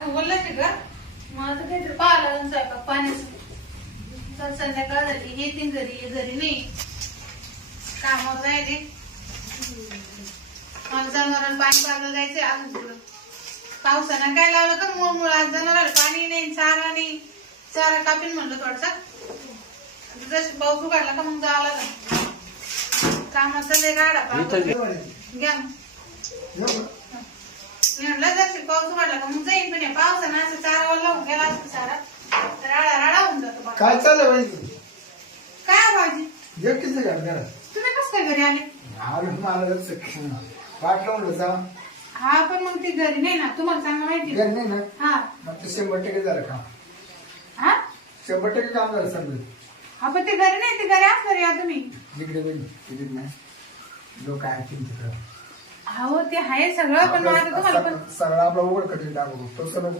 बोललाच का? मग आता काहीतरी पाहिलं स्वयंपाक पाण्याचं. तर संध्याकाळ झाली. येतील घरी घरी नाही. कामावर जायचे मला जनावरांना पाणी पाजायला जायचे अजून पावसानं काय लावलं का मूळ मूळ? आज जनावराला पाणी नाही चारा नाही. चारा कापीन म्हणलं थोडसा. जशी पाऊस उघडला का मग जावं लागलं. कामाचा लय गाडा पाऊस. घ्या. मी म्हणलं जर पाऊस उघडला का मग जाईन पण या पावसानं असं चारावर लावून गेला असतं सारा तर राडा राडा होऊन जातो बघा. काय चाललं बाई? काय भाजी एकटीच आहे का घरात? तुम्ही कसं काय घरी आले? आम्ही मला वाट लावून जा. हा पण मग ती घरी नाही ना. तुम्हाला चांगलं माहिती घर नाही ना? हा. मग ते शंभर टक्के झालं काम. हा? शंभर टक्के काम झालं समजा हा पण ते घरी नाही ते घरी असणार या तुम्ही. इकडे बघ तिकडे नाही लोक ऐकतील तिकडं हो ते आहे सगळं पण मग तुम्हाला पण सगळं आपला उघड कठीण टाकू तसं नको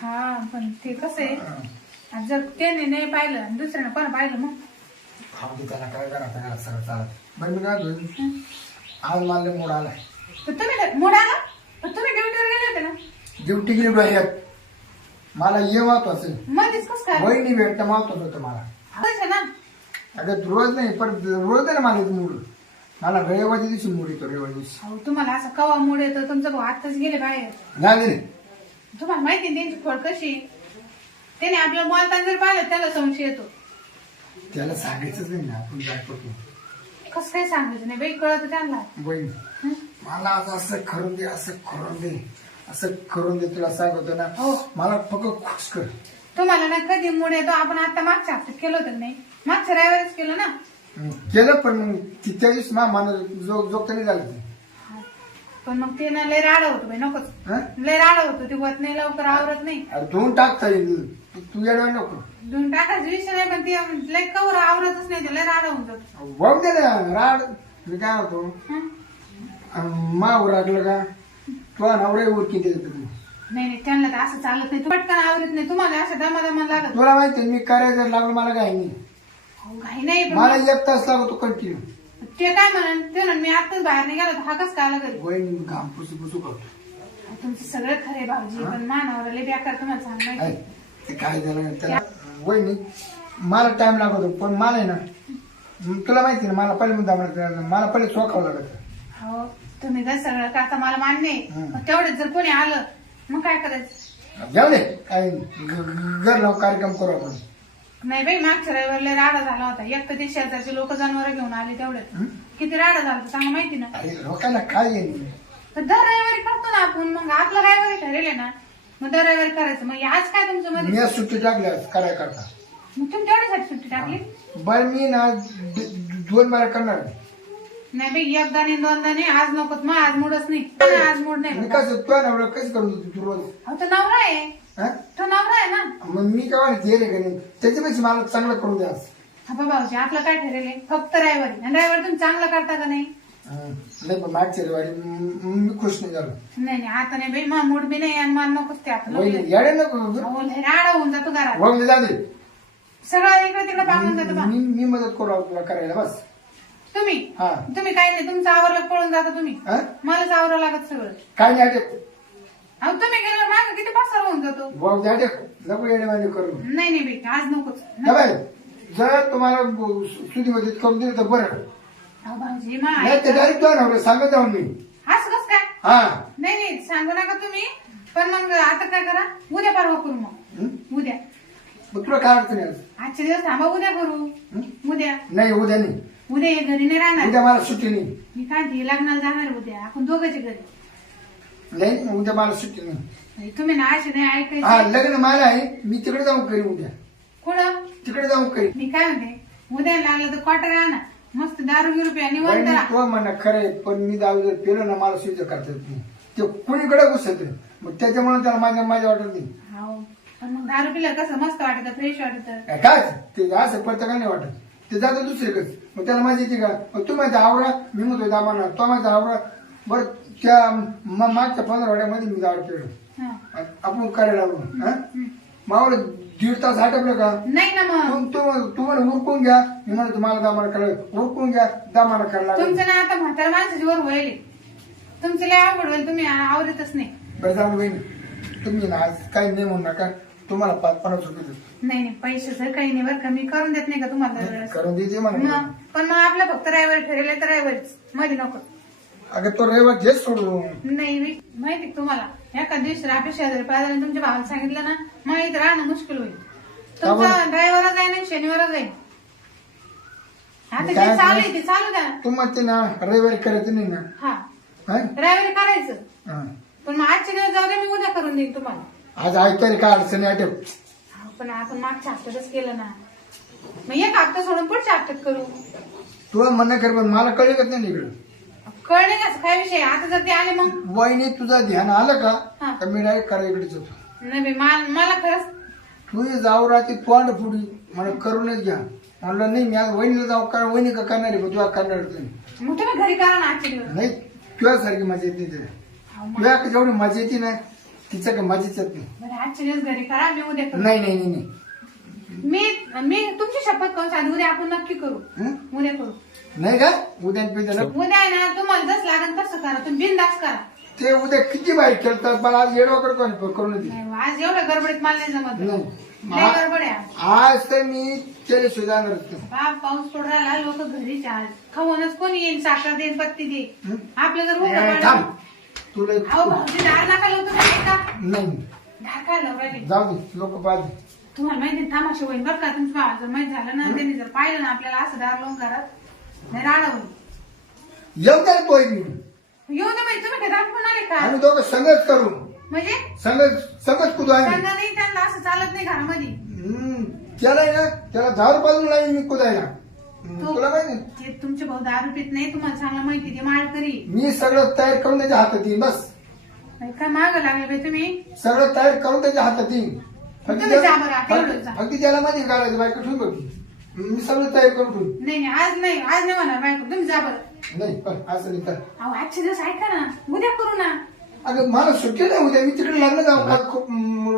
हा पण ते कसं आहे हा. आज जर त्याने नाही पाहिलं आणि दुसऱ्यानं पण पाहिलं मग? खाऊ दे त्याला काय करा सगळं चालत. बरं मी काय आज मला मूड आलाय. पण तुम्ही मूड आला? पण तुम्ही ड्युटीवर गेले होते ना? ड्युटी गेली डोळ्यात मला ये महत्वाचं. आहे. मध्येच कसं काय? वहिनी भेटणं महत्वाचं होतं मला. कसं ना? अगं रोज नाही पण रोज नाही मला मूड. मला रविवारच्या दिवशी मूड येतो रविवार दिवशी अहो तुम्हाला असं कवा मूड येतो? तुमचं भाऊ आताच गेले बाहेर. नाही नाही. तुम्हाला माहिती आहे त्यांची खोड कशी? त्याने आपल्याला बोलताना जर पाहिलं त्याला संशय येतो. त्याला सांगायचंच नाही ना आपण काय करतो? कसं काय सांगायचं नाही? बाई कळत त्यांना. बहीण हं? मला आज असं करून दे असं करून दे. असं करून दे तुला सांगतो ना. हो. मला फक्त खुश कर. तुम्हाला ना कधी मूड येतो? आपण आता मागच्या हप्त्यात केलं होतं का नाही मागच्या रविवारीच केलं ना? केलं पण मग ती त्या दिवशी मा मान जो जो कमी झालं ते? पण मग ते ना लय राडा होतो बाई नकोच. हं? लय राडा होतो ते होत नाही लवकर आवरत नाही. अरे धुवून टाकता येईल. तू- तू येणार नको. दोन टाकायचा विषय नाही पण ते लय कवर आवरतच नाही ते लय राडा होऊन जातो. वाहून दे ना राड. मी काय होतो हं? मावर लागलं का? तुला नवरे उरकी देत नाही नाही त्यांना तर असं चालत नाही. पटकन आवरत नाही तुम्हाला असं दमा दमा लागत तुला माहिती आहे, मी करायचं लागलं मला काय नाही. घाई नाही पण मला एक तास लागतो कंटिन्यू ते काय म्हणून ते म्हणून मी आताच बाहेर नाही गेलो तर हा कसं काय आला घरी? वहीन घाम पुसू पुसू करतो. तुमचं सगळं खरे भाऊजी पण मानावर लय बेकार तुम्हाला सांग आहे, माहिती ते काय झालं? त्याला वहिनी मला टाइम लागतो पण मला आहे ना म, तुला माहिती ना मला पहिले मुद्दा मला पहिले चोखावं लागत. हो तुम्ही जर सगळं करता मला मान्य आहे हं. पण तेवढेच जर कोणी आलं मग काय करायचं? जाऊ दे काय ग- ग- घर लावून कार्यक्रम करू आपण. नाही बाई मागच्या रविवार लय राडा झाला होता. एक तर ते शेजारचे लोक जनावर घेऊन आले तेवढ्यात? किती राडा झाला होता सांगा माहिती ना. अरे लोकांना काय येईल? तर दर रविवारी करतो ना आपण. मग आपलं रविवारी ठरेल आहे ना? मग दर रविवारी करायचं. मग आज काय तुमचं मध्ये मी आज सुट्टी टाकली आज कराय करता? मग तुम्ही तेवढ्यासाठी सुट्टी टाकली? बरं मी ना द- दोन बारा करणार नाही बाई एकदा नाही दोनदा नाही आज नकोच मग आज मूडच नाही आज मूड नाही मी. कसं तुला नवरा कसं करून देतो तू रोज अहो तो नवरा आहे हा? तो नवरा आहे ना मग मी काय म्हणते का नाही त्याच्यापेक्षा मला चांगलं करून द्या आज. हा भाऊजी आपलं काय ठरेल? फक्त रविवारी आणि रविवारी तुम्ही चांगलं करता का नाही हं. नाही पण मागच्या रविवारी म- मी खुश नाही झालो नाही नाही आता नाही बाई मा मूड बी नाही आणि मला नकोच ते आता वहिनी येडे नको करू. अहो, लय राडा होऊन जातो घरात दे. सगळं इकडे तिकडे पांगून जातो बा. मी मी मदत करू आपण तुला करायला बस तुम्ही? हा. तुम्ही काय नाही तुमचं आवरलं पळून जाता तुम्ही. हा? मलाच आवरावं लागत सगळं. काय नाही अहो तुम्ही गेल्यावर मागं किती पासार होऊन जातो? वाहून द्या अटे नको येडेवाणी करू नाही नाही बाई आज नकोच. ना बाई जर तुम्हाला सुधी मदत करून दिली तर बरं. अहो भाऊजी मा नाही तर डायरेक्ट नवरा सांगत जाऊन मी. असं कस काय? हा. नाही नाही सांगू नका तुम्ही. पण मग आता काय करा? उद्या परवा करू मग. हं? उद्या. मग तुला काय अडचण आहे आज? आजचे दिवस थांबा उद्या करू. हं? उद्या. नाही उद्या नाही. उद्या हे घरी नाही राहणार. उद्या मला सुट्टी नाही. मी काय लग्नाला जाणार उद्या. आपण दोघांचे घरी. नाही उद्या मला सुट्टी नाही. नाही, तुम्ही ना असे नाही हा ऐकायचे लग्न मला आहे. मी तिकडे जाऊन करीन उद्या. कुठं? तिकडे जाऊन करीन. मी काय म्हणते उद्या लागलं तर क्वार्टर आणा. मस्त दारू बिरू प्या निवांत वहिनी, राहा. तो म्हणा खरं आहे पण मी दारू जर पिलो ना मला सुद्धा करता येत नाही. ते कुणीकडे घुसत मग त्याच्यामुळे त्याला माझ्या माझ्या वाटत नाही. हो पण मग दारू पिलं कसं मस्त वाटत फ्रेश वाटत. काय? ते असं प्रत्येकाने नाही वाटत? ते जातं दुसरीकडे मग त्याला माझी येते का? मग तू माझा आवरा मी म्हणतो दामाना. तो माझा आवरा. बरं त्या म- मागच्या पंधरा वाड्यामध्ये मी दारू पिलो. हा. आपण करायला लागलो. हा? मावळ दीड तास हटपलं का? नाही ना मग. तू तू तू म्हणे उरकून घ्या. मी म्हणतो तुम्हाला दामाना करायला उरकून घ्या दामाना करायला लागेल. तुमचं ना आता म्हातारा माणसाची वर होईल तुमचं लय आवड होईल तुम्ही आवडतच नाही. बरं जाऊन बहिणी. तुम्ही ना आज काही नाही म्हणू नका. तुम्हाला पाच पन्नास रुपये देतो. नाही? नाही पैशाचं काही नाही बरं का मी करून देत नाही का तुम्हाला? करून देते म्हणा. मग पण मग आपलं फक्त रविवारी ठरेल तर रविवारीच. मध्ये नको. अगं तो रविवार घेच सोडून. नाही मी माहिती तुम्हाला. एका दिवशी आपल्या शेजारी पाहिजे तुमच्या भावाला सांगितलं ना मग इथं राहणं मुश्किल होईल. तुमचा ड्रायव्हरच आहे ना शनिवारच आहे. आता जे काय चालू आहे ते चालू द्या. तू म्हणते ना रविवारी करायचं नाही ना? हा. हा? रविवारी करायचं. हा. पण मग आजचे दिवस जाऊ दे मी उद्या करून देईन तुम्हाला. आज ऐकायला काय अडचणी आठव अहो, पण आपण मागच्या हप्त्यातच केलं ना. मग एक हप्ता सोडून पुढच्या हप्त्यात करू. तुला म्हणणं कर पण मला कळलं नाही इकडं. कळणे का काय विषय? आता जर ते आले मग? वहिनी तुझं ध्यान आलं हा. का तर मी डायरेक्ट करा इकडेच होतो नाही बाई, मा- मला खरंच तू ही जाऊ राहते तोंड फुडी. मला करूनच घ्या. म्हणलं नाही मी आज वहिनीला जाऊ कारण वहिनी का करणार आहे? पण तुला करणार नाही मग तुम्ही घरी करा ना आजचे दिवस. नाही तुझ्यासारखी मजा येत नाही तिला. जेवढी मजा येते ना? तिच्या का मजाच येत नाही बरं आजचे दिवस घरी करा मी उद्या करू. नाही नाही नाही नाही. मी मी तुमची शपथ करून सांगते उद्या आपण नक्की करू. हं? उद्या करू. नाही का? उद्या पिद्या उद्या आहे ना तुम्हाला जस लागेल तसं करा. तुम्ही बिनदास करा. ते उद्या किती बाईक खेळतात मला आज येडवा करतो करून नाही, आज एवढं गडबडीत मला नाही जमत. नाही. लय गडबड आहे आज. आज तर मी केले सुधारणार होतो. बाप पाऊस पडून राहिला लोक घरीच आज खाऊनच कोणी येईल साखर देईन पत्ती दे हं? आपलं जर ए, थांब. पडलं- तुला अहो भाऊजी दार नका लावतो काय का? नाही. दार जाऊ दे लोक तुम्हाला माहिती आहे, तमाशा होईल बरं का तुमच्या भावाचं माहीत झालं ना त्यांनी जर पाहिलं ना आपल्याला असं दार लावून घरात नाही राडा होईल येऊ मी येऊ दे बाई तुम्ही आले का? आम्ही दोघं संगच करू म्हणजे? संगच संगच कुदू आम्ही सांगा नाही त्यांना असं चालत नाही घरामध्ये. हम्म. त्याला आहे ना त्याला मी कुदायला तो- तुला माहिती ते तुमचे भाऊ दारू पित नाही तुम्हाला चांगलं माहिती ते माळकरी मी सगळं तयार करून त्याच्या हातात येईन बस. काय माग लागले बाई तुम्ही? सगळं तयार करून त्याच्या हातात येईन फक्त तुम्ही जा त्याला- बरं, आता एवढंच जा. फक्त- फक्त त्याला माहिती घालायचं बायका ठेवून बघ. मी सगळं तयार करून ठेवून. नाही नाही आज नाही आज नाही म्हणा बायको. तुम्ही जा बरं. नाही पण असं नाही कर अहो आजचे दिवस ऐका ना. उद्या करू ना. अगं मला सुट्टी नाही उद्या. मी तिकडे लग्न जाऊ मला खूप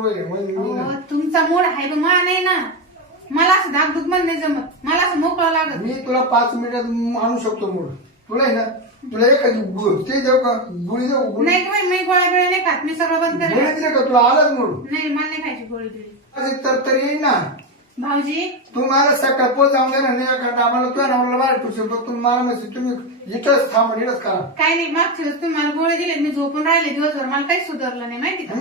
आहे. मी अहो, तुमचा मूड आहे पण मा नाही ना. मला असं धाकधूकमध्ये नाही जमत. मला असं मोकळं लागत. मी तुला पाच मिनिटात आणू शकतो मूड तुला आहे ना? तुला एखादी गु- ते देऊ का? गुळी देऊ? गुळी नाही बाई, मी गोळ्या बिळ्या नाही खात. मी सगळं बंद गुळी करेल दिली का तुला? आलाच मूड नाही मला नाही खायची गोळी बिळी. अरे तर तर येईन ना. भाऊजी? तू मला सकाळ पोच जाऊन दे ना. नाही आम्हाला तुझ्या नवऱ्याला बाहेर ठेवशील. बघ तुम्ही मला म्हणशील तुम्ही इथंच थांबा इथंच करा. काही नाही मागच्या दिवस तुम्ही मला गोळी दिले मी झोपून राहिले दिवसभर. मला काही सुधारलं नाही माहिती का?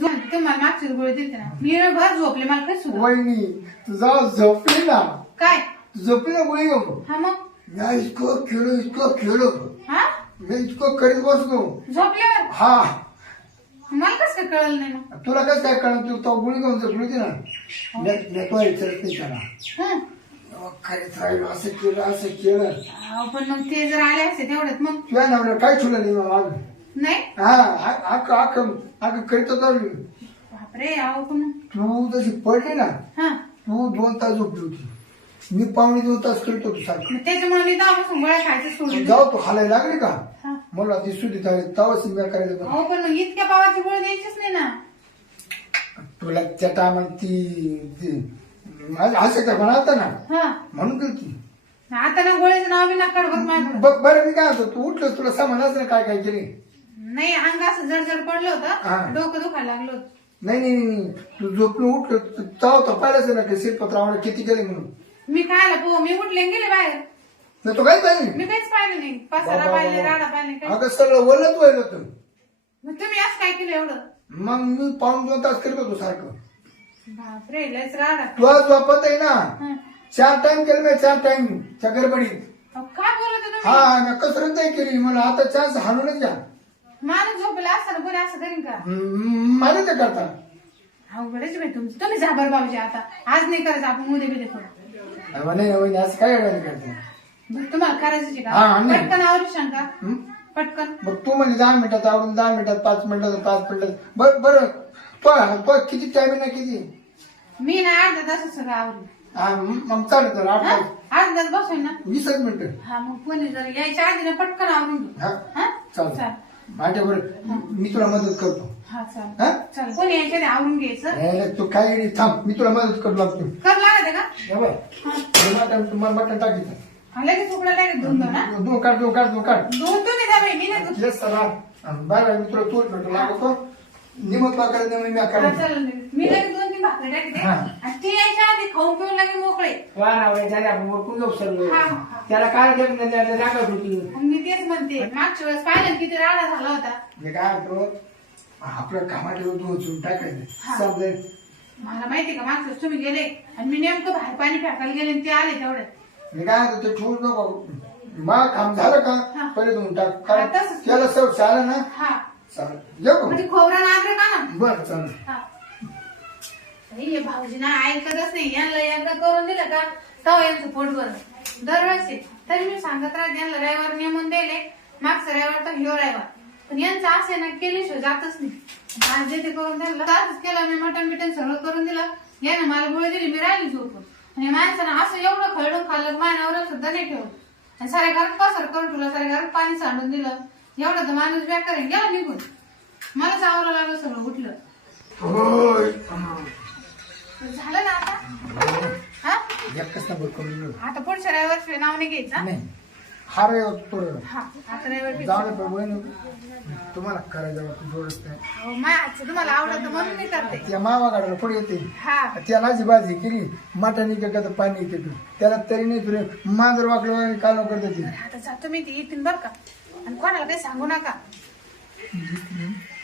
झोप तुम्हाला मागच्या दिवस गोळी दिली ना. मी भर झोपले मला काही सुधारलं वहिनी तू जाऊ झोपली ना. काय? तू झोपली ना गोळी घेऊन हा मग? मी इतकं खेळलो इतकं खेळलो. हा? मी इतकं करीत बसलो. झोपल्यावर? हा. मला कसं काय कळलं नाही मग? तुला कसं काय कळलं? तू तो गुळी घेऊन झोपली होती ना. नेतो विचारत नाही त्याला. हं. अहो, खरेच राहिलो असं केलं असं केलं. अहो, पण मग ते जर आले असते तेवढ्यात मग? तुझ्या नवऱ्याला काय ठेवलं नाही मग मागं. नाही? हा आक आक आक करीत होता मी. बापरे पण. तू जशी पडली ना हा. तू दोन तास झोपली होती. मी पावणे दोन तास करीत होतो सारखं. त्याच्यामुळे मी खायचं सोडून. जाऊ तू हालायला लागली का? हा. मला ती सुटी तवा सिंगर करायला पण अहो पण मग इतक्या पावाची गोळी द्यायचीच नाही ना. तुला त्या टायमात ती ती- माझं असं काय ना. हा. म्हणून केली ती. आता ना गोळीचं नाव बी नका बघ माझं. बघ बरं मी काय होतो तू उठलं तुला समजलंच ना काय काय केली? नाही अंग असं जडजड पडलं हा. होतं डोकं दुखायला लागलं होतं. नाही नाही नाही, नाही. तू झोपलं उठलं. तेव्हा तो पाहिलंच ना की शिरपत्रावर किती केले म्हणून. मी खायला पो मी उठले आणि गेले बाहेर. नाही तो काय पाहिजे मी काहीच पाहिलं नाही. पसारा पाहिले राडा पाहिले काही. अगं सगळं वलत होतं मग तुम्ही असं काय केलं एवढं? मग मी पाऊन दोन तास करत होतो सारखं. बापरे लयच राडा. तुला झोपत आहे ना? हं. चार टाइम केलं मी चार टाइम त्या गडबडीत. अहो, काय बोलत होते हा मी कसरत नाही केली. मला आता चान्स हाणूनच घ्या माणूस झोपला असताना कोणी असं करीन का? मला ते करता. अवघडच भाई तुमचं. तुम्ही जा बरं भाऊजी आता. आज नाही करायचं आपण उद्या बिद्या नाही नाही असं काय करते? बरं तुम्हाला करायचं का? हा, नाही. पटकन आवरू हं? पटकन. मग तू म्हणजे दहा मिनिटात आवडून दहा मिनिटात पाच मिनिटात पाच मिनिटात. बर बरं. तो तो किती टाइम आहे किती? मी ना अर्धा तास सगळं आवरू हा, मग चालेल तर आठ? तास. अर्धा तास बसून ना? वीसच मिनिटं. हा मग कोणी जर यायच्या आधी ना पटकन आवरून घेऊ हा. हा? चालेल. चाल माझ्या बरं मी तुला मदत करतो. हा चाल हा? चाल कोणी यायच्या आधी आवरून घ्यायचं? ए, तू काय येडी थांब. मी तुला मदत करू लागतो. कर लागत का? हे. बघ, मटण तुम्हाला मटण टाकीचं हा, लगेच उकडा दोन काढ दोन काढ दोन काढ. दोन तुम्ही जा बाई मी नाही. येस बाय बाय मी तुला लागतो निमत पाकडे नाही मी हा, करायचं चालेल. मी लगेच दोन तीन भाकरी टाकते हा. आणि ती यायच्या आधी खाऊन पिऊन लगे मोकळे. वा नाव झाले आपण ओळखून जाऊ सर्व हा, हा. त्याला काय देत नाही त्याला रागत होती. मग मी तेच म्हणते मागच्या वेळेस पाहिलं ना किती राडा झाला होता. मी काय म्हणतो आपलं कामात धुवून टाकायचं. हा. समजेल मला माहिती का मागच्या वेळेस तुम्ही गेले आणि मी नेमकं बाहेर पाणी फेकायला गेले आणि ते आले तेवढ्यात मी काय म्हणतो ते ठेवून नको. मा काम झालं हा. का पहिले धुवून टाक. हा, कारण तसंच. त्याला सब चालेल ना? हा. चालेल. येऊ. म्हणजे खोबरं नागरे का ना? बर चालेल. हा. हे भाऊजी ना ऐकतच नाही. यांना एकदा करून दिलं का तव यांचं पोट भर दरवर्षी. तरी मी सांगत राहते यांना रविवार नेमून दिले मागचा रविवार तर ह्यो रविवार. पण यांचं असे ना केल्याशिवाय जातच नाही. आज जे ते करून दिलं आजच केलं मी मटण बिटन सगळं करून दिलं. यानं मला गोळी दिली मी राहिली झोपून. आणि माणसानं असं एवढं खळडून खाल्लं मानावर सुद्धा नाही ठेवलं. आणि सारे घरात पसर करून ठेवलं सारे घरात पाणी सांडून दिलं. एवढं तर माणूस बेकार गेला निघून. मलाच आवरा लागलं सगळं उठलं. हो. एकच नंबर करून. आता पुढच्या रविवार नाव नाही घ्यायचं नाही. हा हा आता रविवार जाऊ दे पण बहिणी तुम्हाला करायचं तू जोडच नाही. माझ्या हातचं तुम्हाला आवडतं म्हणून मी करते. त्या मामा गाड्याला पुढे येते. हा. त्याला जी भाजी केली मटण इकडे पाणी इकडे त्याला तरी नाही तुरे मांजर वाकडं आणि कालो करते ती आता जातो मी ती येतील बरं का? आणि कोणाला काही सांगू नका.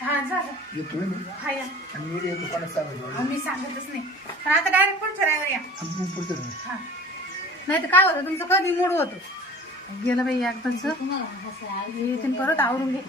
हा. येतो हा या. आणि मी येतो कोणाला सांगायचं अहो, मी सांगतच नाही. पण आता डायरेक्ट पुढच्या या. आपण पुढचं करू. हा. नाही तर काय होतं तुमचं कधी मूड होतो? गेलं बाई एकदाच येतील परत आवरून घे.